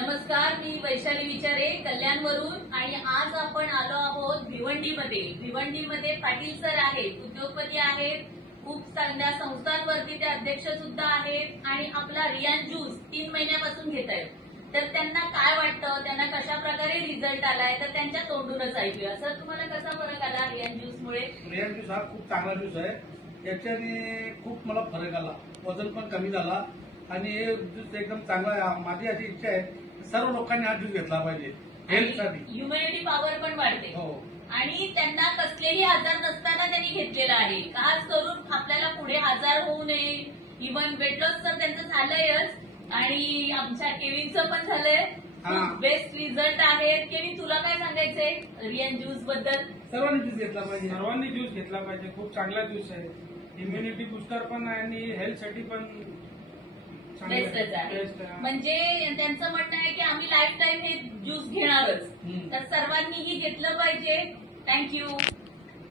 नमस्कार, मी वैशाली विचारे कल्याणवरून आणि आज आपण आलो आहोत भिवंडीमध्ये. भिवंडीमध्ये पाटील सर आहेत, उद्योगपती आहेत, खूप चांगल्या संस्थांवरती ते अध्यक्ष सुद्धा आहेत आणि आपला रियान ज्यूस 3 महिन्यापासून घेत आहेत. तर त्यांना काय वाटतं, त्यांना कशा प्रकारे रिझल्ट आलाय, तर त्यांच्या तोंडूनच ऐकूया. सर, तुम्हाला कसा फरक आला रियान ज्यूसमुळे? रियान ज्यूस हा खूप चांगला ज्यूस आहे. याच्याने खूप मला फरक आला, वजन पण कमी झाला आणि हे ज्यूस एकदम चांगला आहे. माझी अशी इच्छा आहे सर्व लोकांनी हा ज्यूस घेतला पाहिजे हेल्थसाठी. ह्युमॅनिटी पॉवर पण वाढते. हो. आणि त्यांना कसलेही आजार नसताना त्यांनी घेतलेला आहे, खास करून आपल्याला पुढे आजार होऊ नये. इव्हन वेट लॉस तर त्यांचं झालंयच आणि आमच्या केविनचं पण झालंय. बेस्ट रिझल्ट आहेत. केविन, तुला काय सांगायचंय रियान ज्यूस बद्दल? सर्वांनी ज्यूस घेतला पाहिजे. सर्वांनी ज्यूस घेतला पाहिजे. खूप चांगला ज्यूस आहे. इम्युनिटी बुस्टर पण आहे आणि हेल्थसाठी पण बेस्टच आहे. म्हणजे त्यांचं म्हणणं आहे की आम्ही लाईफ टाईम हे ज्यूस घेणारच. तर सर्वांनीही घेतलं पाहिजे. थँक्यू.